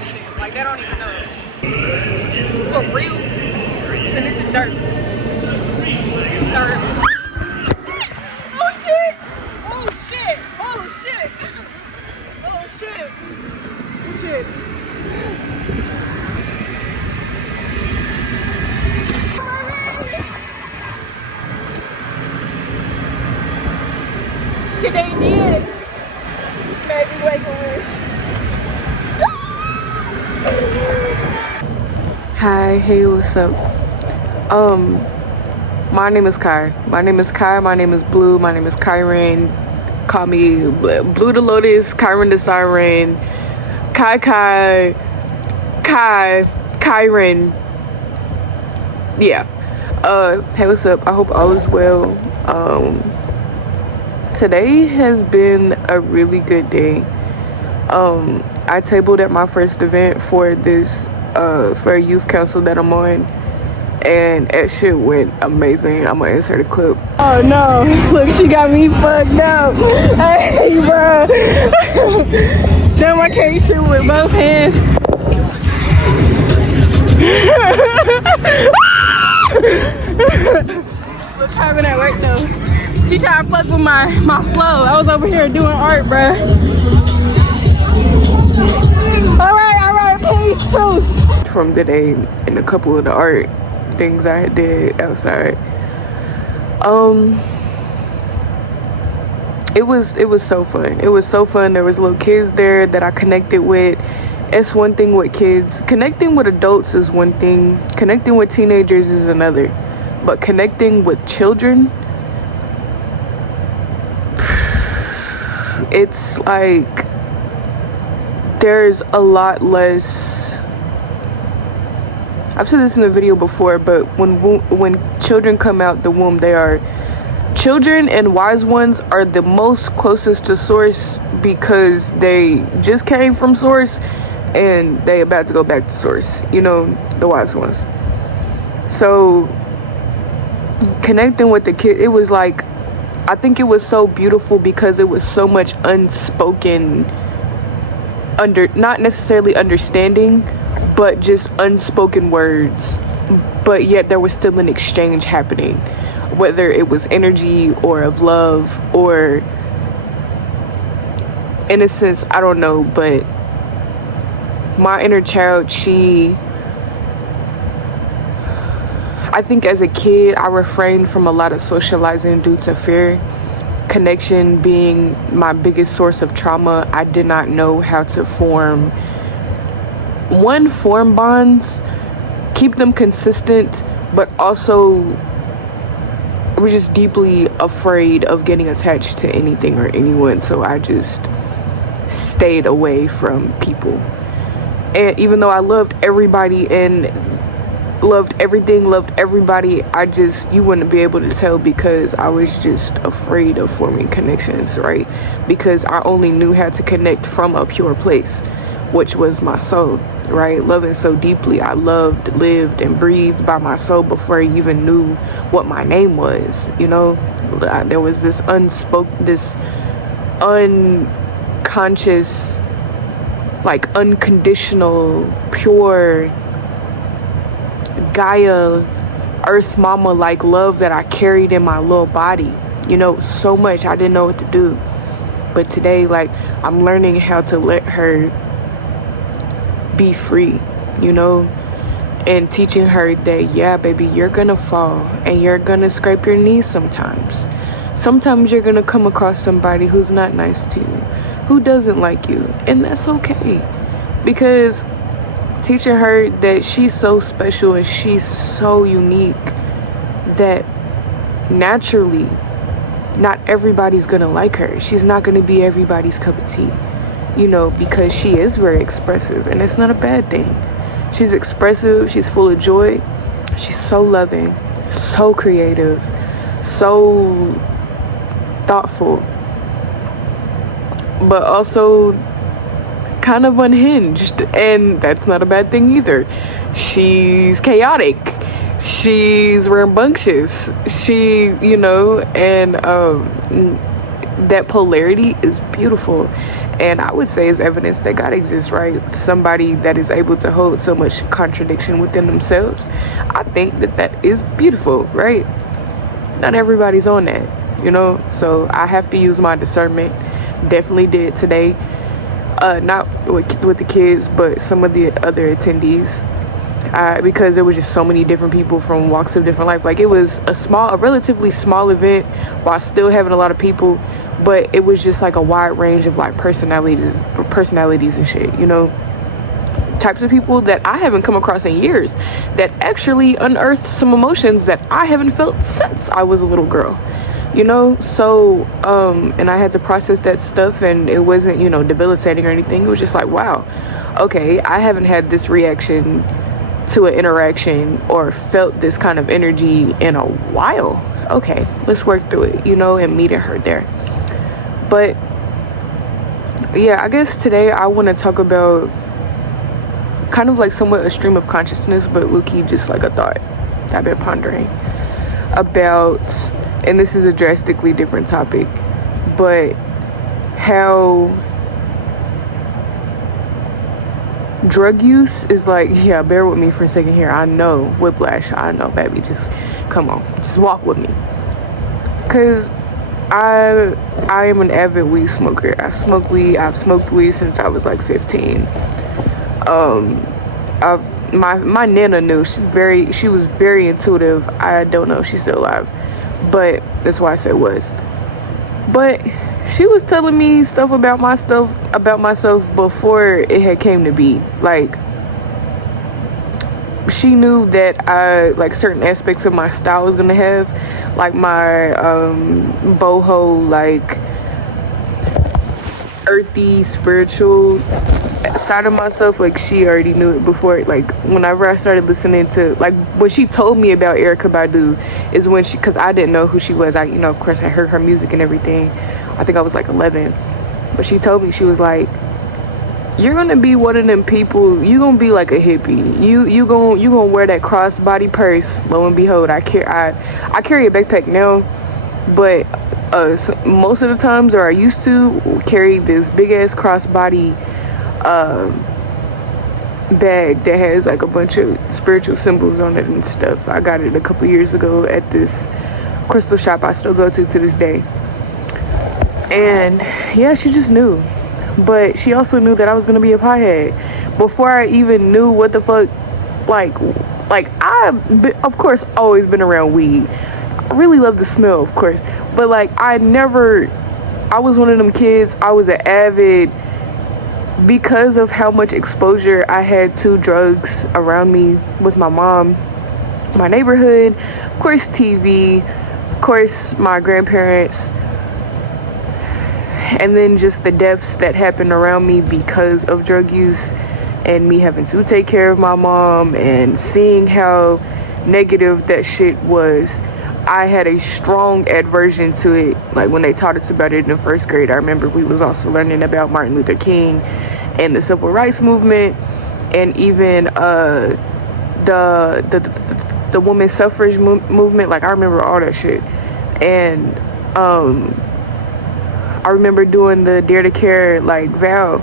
shit. Like, they don't even know. For real. Send it to dirt. Dirt. Oh shit! Oh shit! Oh shit! Oh shit! Oh shit! Shit ain't did. Maybe wake a wish. Hi, hey, what's up? My name is Kai. My name is Kai. My name is Blue. My name is Kyron. Call me Blue the Lotus, Kyron the Siren, Kyron. Yeah. Hey, what's up? I hope all is well. Today has been a really good day. I tabled at my first event for this for a youth council that I'm on, and that shit went amazing. I'm gonna insert a clip. Oh no, look, she got me fucked up. Hey bro. Damn, I can't shoot with both hands. What's happening at work though? She tried to fuck with my flow. I was over here doing art, bruh. Alright, peace, truce. From today and a couple of the art things I did outside. It was so fun. It was so fun. There was little kids there that I connected with. It's one thing with kids. Connecting with adults is one thing. Connecting with teenagers is another. But connecting with children, it's like there's a lot less. I've said this in the video before, but when children come out the womb, they are children, and wise ones are the most closest to source because they just came from source and they about to go back to source, you know, the wise ones. So connecting with the kid, it was like, I think it was so beautiful because it was so much unspoken, not necessarily understanding, but just unspoken words, but yet there was still an exchange happening, whether it was energy or of love or innocence, I don't know. But my inner child, I think as a kid I refrained from a lot of socializing due to fear. Connection being my biggest source of trauma, I did not know how to form bonds, keep them consistent, but also was just deeply afraid of getting attached to anything or anyone. So I just stayed away from people. And even though I loved everybody and loved everything, loved everybody, you wouldn't be able to tell because I was just afraid of forming connections, right? Because I only knew how to connect from a pure place, which was my soul, right? Loving so deeply. I loved, lived, and breathed by my soul before I even knew what my name was, you know? There was this unconscious, like unconditional, pure Gaia, Earth Mama like love that I carried in my little body, you know, so much I didn't know what to do. But today, like, I'm learning how to let her be free, you know, and teaching her that, yeah, baby, you're gonna fall and you're gonna scrape your knees sometimes. Sometimes you're gonna come across somebody who's not nice to you, who doesn't like you, and that's okay. Because teaching her that she's so special and she's so unique that naturally not everybody's gonna like her. She's not gonna be everybody's cup of tea, you know, because she is very expressive, and it's not a bad thing. She's expressive, she's full of joy, she's so loving, so creative, so thoughtful, but also kind of unhinged, and that's not a bad thing either. She's chaotic, she's rambunctious, she, you know, and that polarity is beautiful, and I would say is evidence that God exists, right? Somebody that is able to hold so much contradiction within themselves. I think that that is beautiful, right? Not everybody's on that, you know, so I have to use my discernment. Definitely did today, not with the kids, but some of the other attendees, because there was just so many different people from walks of different life. Like, it was a relatively small event while still having a lot of people, but it was just like a wide range of like personalities and shit, you know, types of people that I haven't come across in years, that actually unearthed some emotions that I haven't felt since I was a little girl, you know. So and I had to process that stuff, and it wasn't, you know, debilitating or anything. It was just like, wow, okay, I haven't had this reaction to an interaction or felt this kind of energy in a while. Okay, let's work through it, you know, and meeting her there. But yeah, I guess today I want to talk about kind of like somewhat a stream of consciousness, but low-key just like a thought I've been pondering about, and this is a drastically different topic, but how drug use is like, yeah, bear with me for a second here. I know, whiplash, I know, baby, just come on, just walk with me. Because I am an avid weed smoker. I smoke weed. I've smoked weed since I was like 15. My nana knew. She was very intuitive. I don't know if she's still alive, but that's why I said was. But she was telling me stuff about myself before it had came to be. Like, she knew that I, like, certain aspects of my style was gonna have, like my boho, like earthy, spiritual side of myself. Like, she already knew it before. Like, whenever I started listening to, like, when she told me about Erykah Badu is when because I didn't know who she was. I, you know, of course I heard her music and everything. I think I was like 11, but she told me, she was like, you're gonna be one of them people, you gonna be like a hippie, you gonna wear that crossbody purse. Lo and behold, I carry a backpack now, but most of the times, or I used to carry this big ass crossbody bag that has like a bunch of spiritual symbols on it and stuff. I got it a couple years ago at this crystal shop I still go to this day. And yeah, she just knew. But she also knew that I was gonna be a pothead before I even knew what the fuck. Like I've of course always been around weed. I really love the smell, of course, but like I was one of them kids. I was an avid, because of how much exposure I had to drugs around me with my mom, my neighborhood, of course TV, of course my grandparents, and then just the deaths that happened around me because of drug use, and me having to take care of my mom and seeing how negative that shit was. I had a strong aversion to it. Like, when they taught us about it in the first grade, I remember we was also learning about Martin Luther King and the civil rights movement, and even the women's suffrage movement. Like, I remember all that shit. And I remember doing the Dare to Care, like, vow,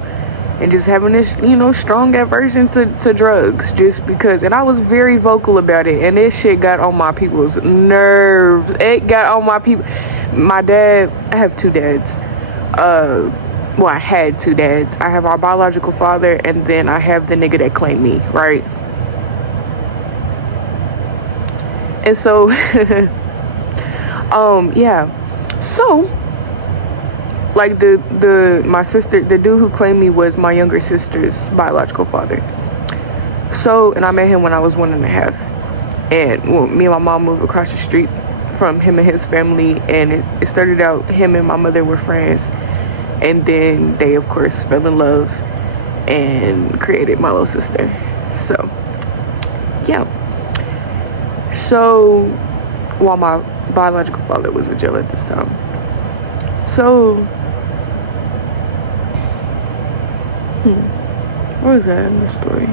and just having this, you know, strong aversion to drugs, just because. And I was very vocal about it, and this shit got on my people's nerves. It got on my people. My dad, I have two dads. Well, I had two dads. I have our biological father, and then I have the nigga that claimed me, right? And so yeah, so like my sister, the dude who claimed me was my younger sister's biological father. So, and I met him when I was 1.5, and well, me and my mom moved across the street from him and his family, and it started out him and my mother were friends, and then they of course fell in love and created my little sister. So yeah, so while my biological father was in jail at this time. So where was that in the story?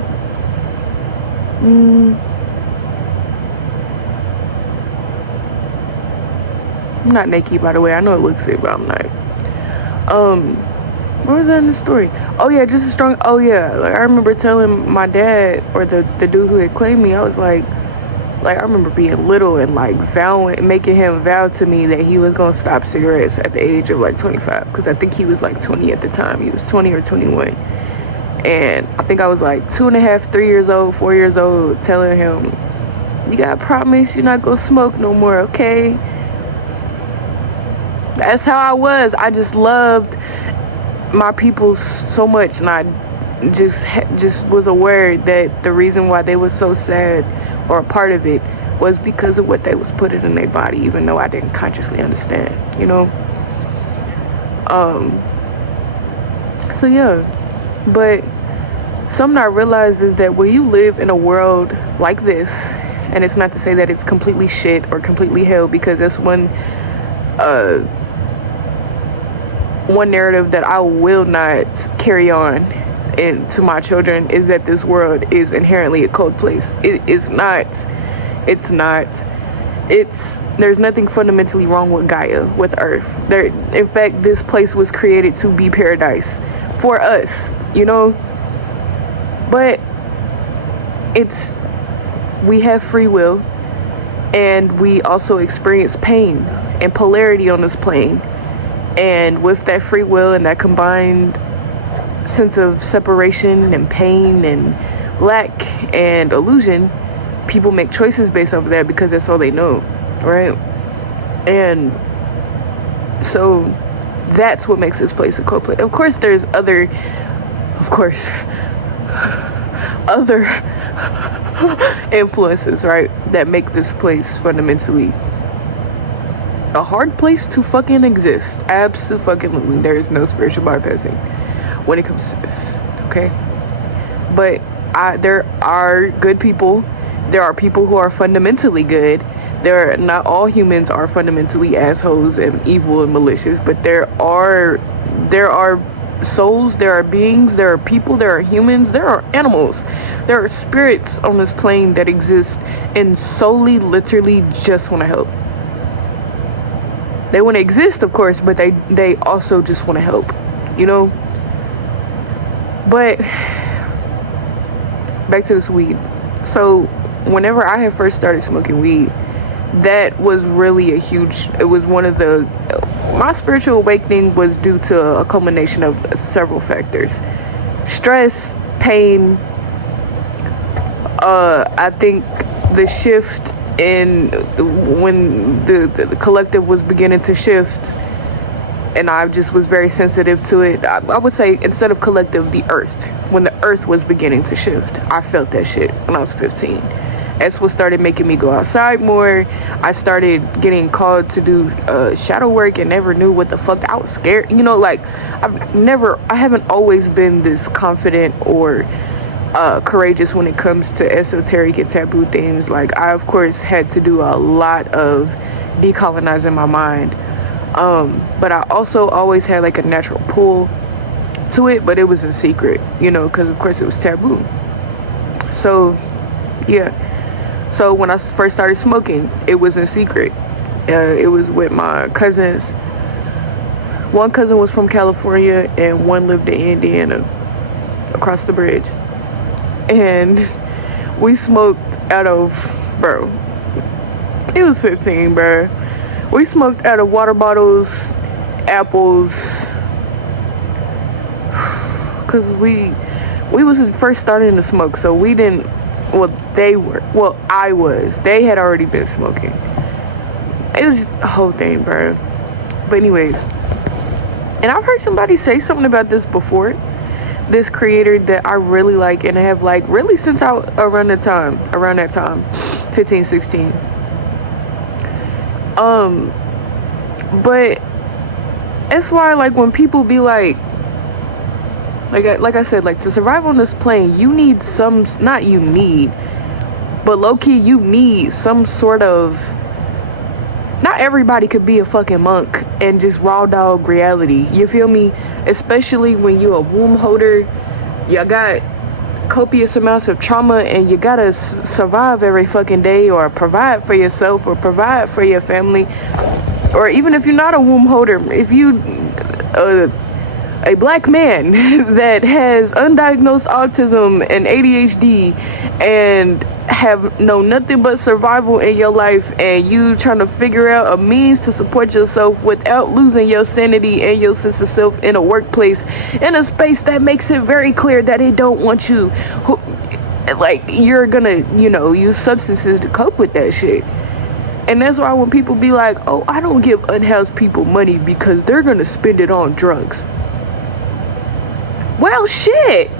not naked, by the way. I know it looks it, but I'm not. What was that in the story? Oh yeah, just a strong. Oh yeah, like I remember telling my dad, or the dude who had claimed me, I was like I remember being little and like making him vow to me that he was gonna stop cigarettes at the age of like 25, because I think he was like 20 at the time. He was 20 or 21, and I think I was like 2.5, 3 years old, 4 years old, telling him, "You gotta promise you're not gonna smoke no more, okay?" That's how I was. I just loved my people so much, and I just was aware that the reason why they were so sad, or a part of it, was because of what they was putting in their body, even though I didn't consciously understand, you know. So yeah, but something I realized is that when you live in a world like this, and it's not to say that it's completely shit or completely hell, because that's one narrative that I will not carry on into my children, is that this world is inherently a cold place. It is not. It's not. There's nothing fundamentally wrong with Gaia, with Earth. In fact, this place was created to be paradise for us, you know. But we have free will, and we also experience pain and polarity on this plane. And with that free will and that combined sense of separation and pain and lack and illusion, people make choices based off of that, because that's all they know, right? And so that's what makes this place a cold place. Of course there's other influences, right, that make this place fundamentally a hard place to fucking exist. Absolutely. There is no spiritual bypassing when it comes to this, okay? But there are good people. There are people who are fundamentally good. Not all humans are fundamentally assholes and evil and malicious, but there are souls, there are beings, there are people, there are humans, there are animals, there are spirits on this plane that exist and solely, literally just want to help. They want to exist, of course, but they also just want to help, you know. But back to this weed. So whenever I had first started smoking weed, that was really it was one of my spiritual awakening was due to a culmination of several factors: stress, pain, I think the shift in when the collective was beginning to shift, and I just was very sensitive to it. I would say, instead of collective, the earth. When the earth was beginning to shift, I felt that shit when I was 15. That's what started making me go outside more. I started getting called to do shadow work and never knew what the fuck. I was scared, you know. Like, I haven't always been this confident or courageous when it comes to esoteric and taboo things. Like, I of course had to do a lot of decolonizing my mind, but I also always had like a natural pull to it, but it was in secret, you know, because of course it was taboo. So yeah, so when I first started smoking, it was in secret. It was with my cousins. One cousin was from California and one lived in Indiana, across the bridge. And we smoked out of, bro, it was 15, bro. We smoked out of water bottles, apples, because we was first starting to smoke, so we didn't, I was. They had already been smoking. It was just a whole thing, bro. But anyways, and I've heard somebody say something about this before. This creator that I really like, and I have like really since around that time, 15, 16. But it's why, like, when people be like I said, like, to survive on this plane, you need but low-key you need some sort of, not everybody could be a fucking monk and just raw dog reality, you feel me? Especially when you a womb holder, you got copious amounts of trauma, and you gotta survive every fucking day, or provide for yourself, or provide for your family. or even if you're not a womb holder, if you a black man that has undiagnosed autism and ADHD and have known nothing but survival in your life, and you trying to figure out a means to support yourself without losing your sanity and your sense of self in a workplace, in a space that makes it very clear that they don't want you, like, you're gonna, use substances to cope with that shit. And that's why when people be like, oh, I don't give unhoused people money because they're gonna spend it on drugs. Well, shit.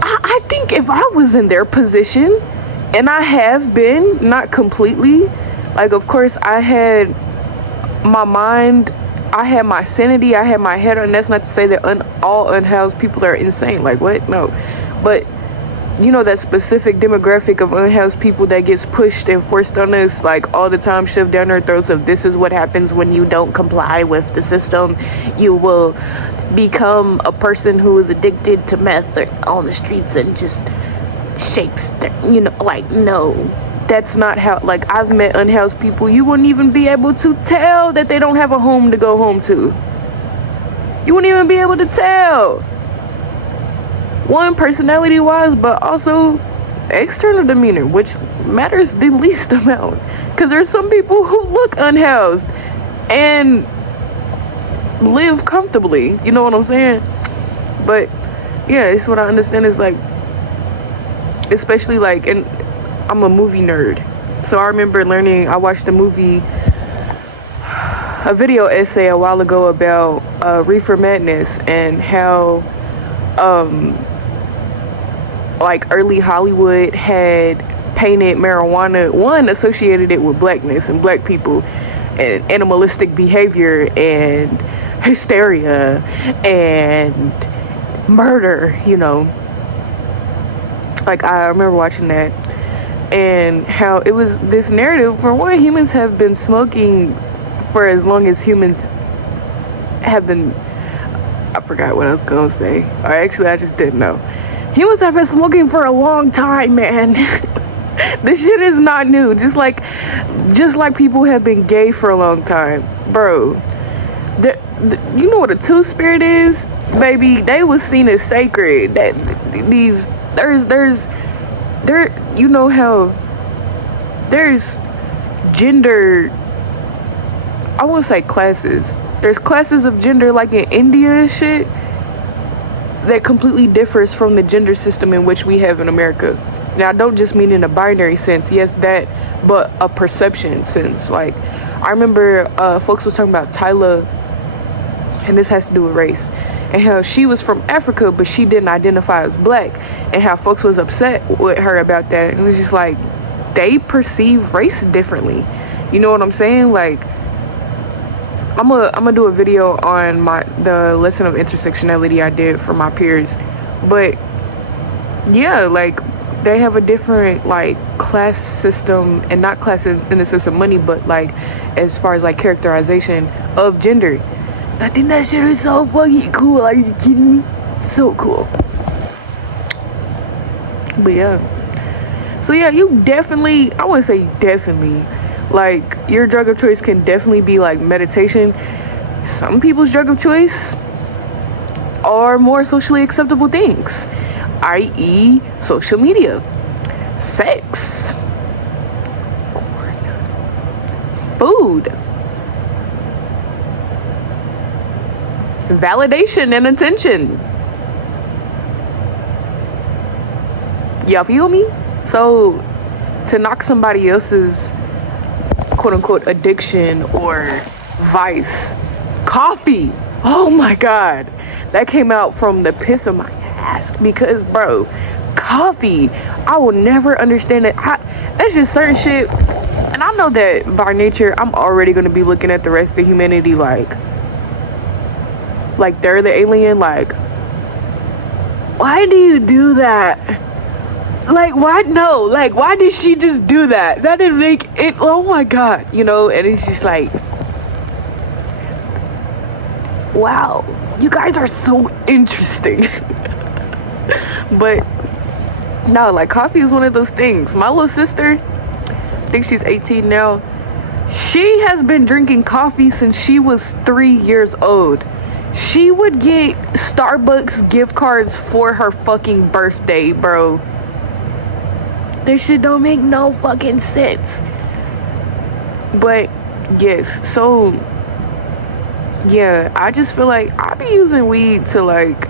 I think if I was in their position, and I have been, not completely, like, of course, I had my mind, I had my sanity, I had my head on. That's not to say that all unhoused people are insane. Like, what? No. But, that specific demographic of unhoused people that gets pushed and forced on us, like, all the time, shoved down our throats of, this is what happens when you don't comply with the system. You will become a person who is addicted to meth or on the streets and just shakes no, that's not how. Like, I've met unhoused people, you wouldn't even be able to tell that they don't have a home to go home to. You wouldn't even be able to tell, one, personality wise, but also external demeanor, which matters the least amount, because there's some people who look unhoused and live comfortably, you know what I'm saying? But yeah, it's what I understand is, like, especially, like, and I'm a movie nerd, so I remember I watched a video essay a while ago about reefer madness, and how like, early Hollywood had painted marijuana, associated it with blackness and black people and animalistic behavior and hysteria and murder, Like, I remember watching that, and how it was this narrative. For one, humans have been smoking for as long as humans have been, I forgot what I was gonna say, or actually I just didn't know. Humans have been smoking for a long time, man. This shit is not new. Just like people have been gay for a long time, bro. You know what a two-spirit is, baby? They was seen as sacred. That you know how there's gender, I won't say classes. There's classes of gender, like in India and shit, that completely differs from the gender system in which we have in America. Now, I don't just mean in a binary sense, yes, that, but a perception sense. Like, I remember folks was talking about Tyla, and this has to do with race, and how she was from Africa, but she didn't identify as black, and how folks was upset with her about that. And it was just like, they perceive race differently. You know what I'm saying? Like, I'm gonna do a video on the lesson of intersectionality I did for my peers, but yeah, like, they have a different, like, class system, and not class in the sense of money, but, like, as far as, like, characterization of gender. I think that shit is so fucking cool. Are you kidding me? So cool. But yeah, so yeah, you definitely, I wouldn't say definitely, like, your drug of choice can definitely be, like, meditation. Some people's drug of choice are more socially acceptable things, i.e. social media, sex, food, validation and attention. Y'all feel me? So, to knock somebody else's quote-unquote addiction or vice, coffee, oh my god, that came out from the piss of my ass, because, bro, coffee, I will never understand it. That's just certain shit, and I know that by nature I'm already going to be looking at the rest of humanity like they're the alien. Like, why do you do that? Like, why? No, like, why did she just do that? That didn't make it. Oh my god, and it's just like, wow, you guys are so interesting. But no, like, coffee is one of those things. My little sister, I think she's 18 now, She has been drinking coffee since she was 3 years old. She would get Starbucks gift cards for her fucking birthday, bro. This shit don't make no fucking sense. But yes, so yeah, I just feel like I be using weed to like,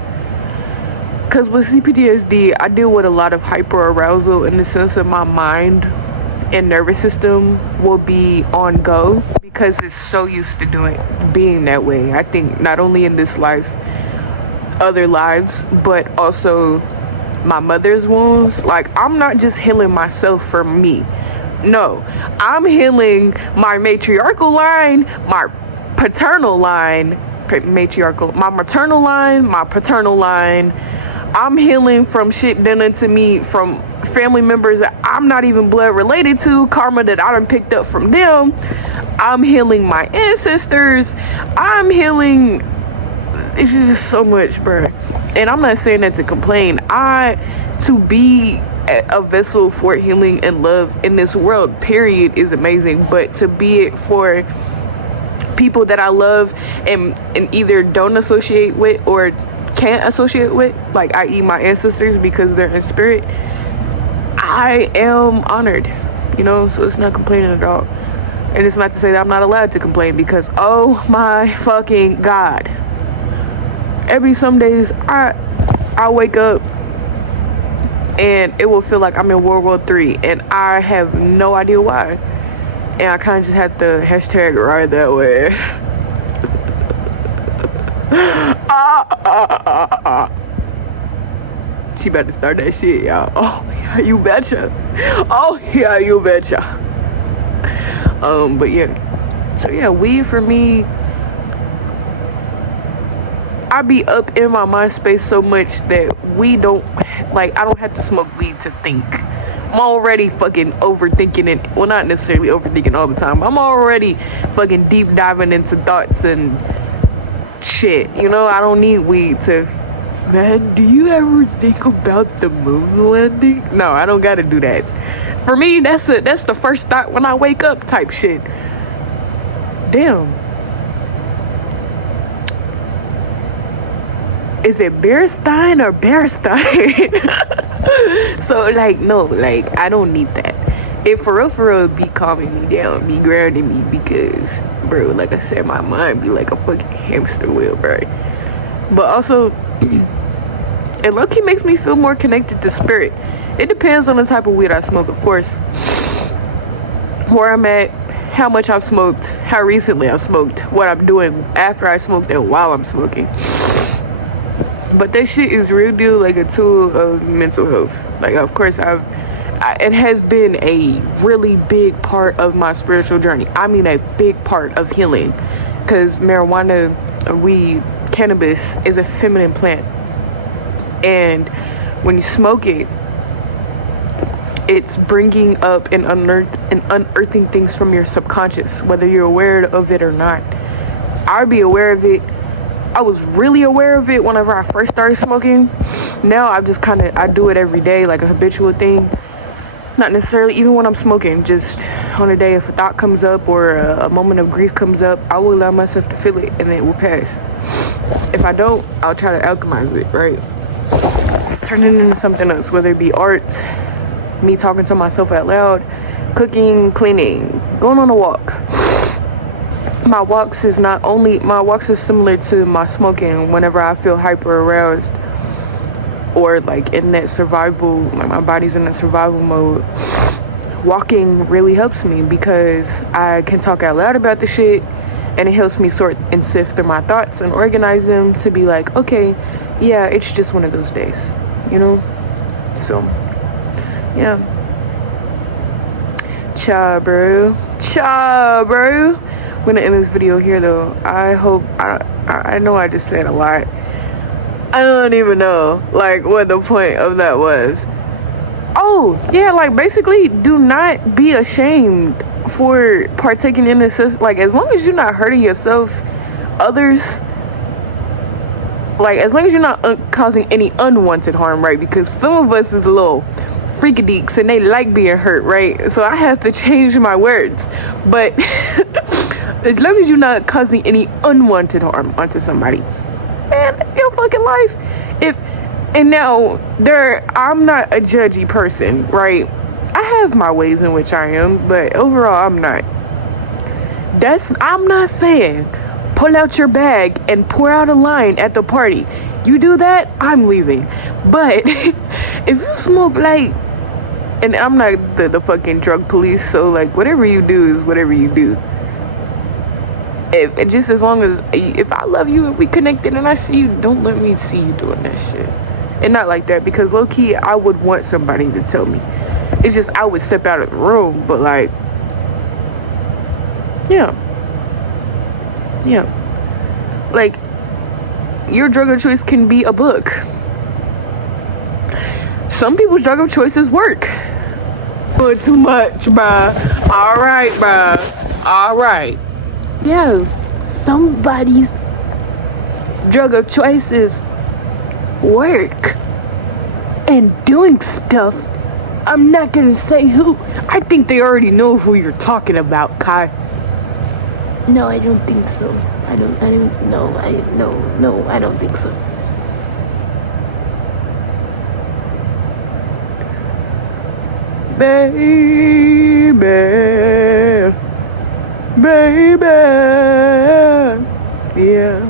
cause with CPTSD, I deal with a lot of hyper arousal in the sense of my mind and nervous system will be on go because it's so used to being that way. I think not only in this life, other lives, but also my mother's wounds. Like, I'm not just healing myself for me. No, I'm healing my matriarchal line, my paternal line, my maternal line, my paternal line. I'm healing from shit done to me from family members that I'm not even blood related to, karma that I done picked up from them. I'm healing my ancestors. I'm healing. It's just so much, bro. And I'm not saying that to complain. To be a vessel for healing and love in this world, period, is amazing. But to be it for people that I love and either don't associate with or can't associate with, like i.e. my ancestors, because they're in spirit, I am honored, so it's not complaining at all. And it's not to say that I'm not allowed to complain, because oh my fucking god, every some days I wake up and it will feel like I'm in World War III and I have no idea why, and I kind of just have to hashtag ride that way. She about to start that shit, y'all. Oh yeah, you betcha. Oh yeah, you betcha. But yeah. So yeah, weed for me, I be up in my mind space so much that I don't have to smoke weed to think. I'm already fucking overthinking it. Well, not necessarily overthinking all the time, but I'm already fucking deep diving into thoughts and shit. I don't need weed to, man, do you ever think about the moon landing? No, I don't gotta do that. For me, that's the first thought when I wake up type shit. Damn. Is it Bearstein or Bearstein? So no, I don't need that. It for real be calming me down, be grounding me, because bro, like I said, my mind be like a fucking hamster wheel, bro. But also it low-key makes me feel more connected to spirit. It depends on the type of weed I smoke, of course, where I'm at, how much I've smoked, how recently I've smoked, what I'm doing after I smoked and while I'm smoking. But that shit is real deal like a tool of mental health. Like, of course, it has been a really big part of my spiritual journey. I mean, a big part of healing, because marijuana, weed, cannabis is a feminine plant, and when you smoke it, it's bringing up and unearthing things from your subconscious, whether you're aware of it or not. I'll be aware of it. I was really aware of it whenever I first started smoking. Now I just I do it every day, like a habitual thing. Not necessarily even when I'm smoking, just on a day if a thought comes up or a moment of grief comes up, I will allow myself to feel it and it will pass. If I don't, I'll try to alchemize it, right? Turn it into something else, whether it be art, me talking to myself out loud, cooking, cleaning, going on a walk. My walks is similar to my smoking whenever I feel hyper aroused or in that survival, my body's in that survival mode. Walking really helps me because I can talk out loud about the shit, and it helps me sort and sift through my thoughts and organize them to be like, okay, yeah, it's just one of those days, So yeah, cha bro. I'm gonna end this video here though. I know I just said a lot. I don't even know what the point of that was. Oh yeah, basically do not be ashamed for partaking in this. As long as you're not hurting yourself, others, as long as you're not causing any unwanted harm, right? Because some of us is a little freakadeeks and they like being hurt, right? So I have to change my words. But as long as you're not causing any unwanted harm onto somebody, man, your fucking life. I'm not a judgy person, right? I have my ways in which I am, but overall I'm not. I'm not saying pull out your bag and pour out a line at the party. You do that, I'm leaving. But if you smoke like, and I'm not the fucking drug police, so like whatever you do is whatever you do. Just as long as, if I love you and we connected and I see you, don't let me see you doing that shit. And not like that, because low-key I would want somebody to tell me. It's just I would step out of the room, but like, yeah, like your drug of choice can be a book. Some people's drug of choices work, but too much, bruh. All right. Yeah, somebody's drug of choices work and doing stuff. I'm not gonna say who. I think they already know who you're talking about, Kai. No, I don't think so. I don't think so. Baby, yeah.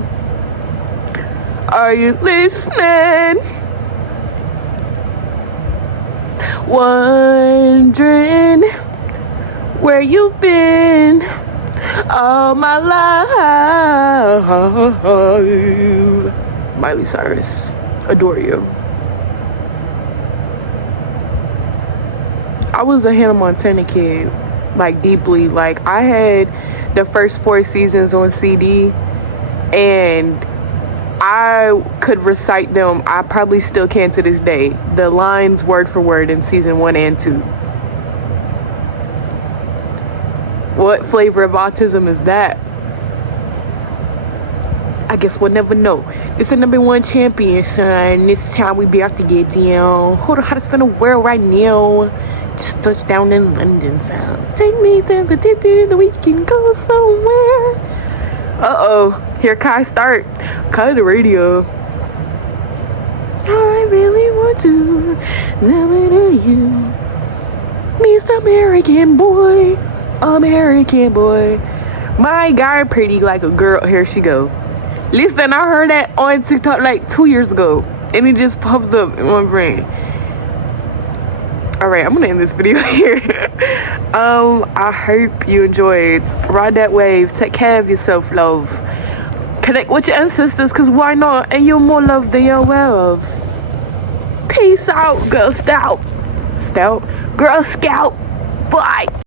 Are you listening? Wondering where you've been all my life. Miley Cyrus, adore you. I was a Hannah Montana kid, like deeply. Like I had the first 4 seasons on CD, and I could recite them. I probably still can to this day. The lines word for word in season 1 and 2. What flavor of autism is that? I guess we'll never know. It's the #1 champion, son. This time we be have to get down. Who the hottest in the world right now? Just touched down in London, so take me to the city, we can go somewhere. Uh-oh, here Kai start. Kai the radio. I really want to love it to you. Miss American boy. My God, pretty like a girl. Here she go. Listen, I heard that on TikTok like 2 years ago, and it just pops up in my brain. Alright, I'm gonna end this video here. I hope you enjoyed. Ride that wave. Take care of yourself, love. Connect with your ancestors, because why not? And you're more loved than you're aware of. Peace out, Girl Scout. Girl Scout. Bye.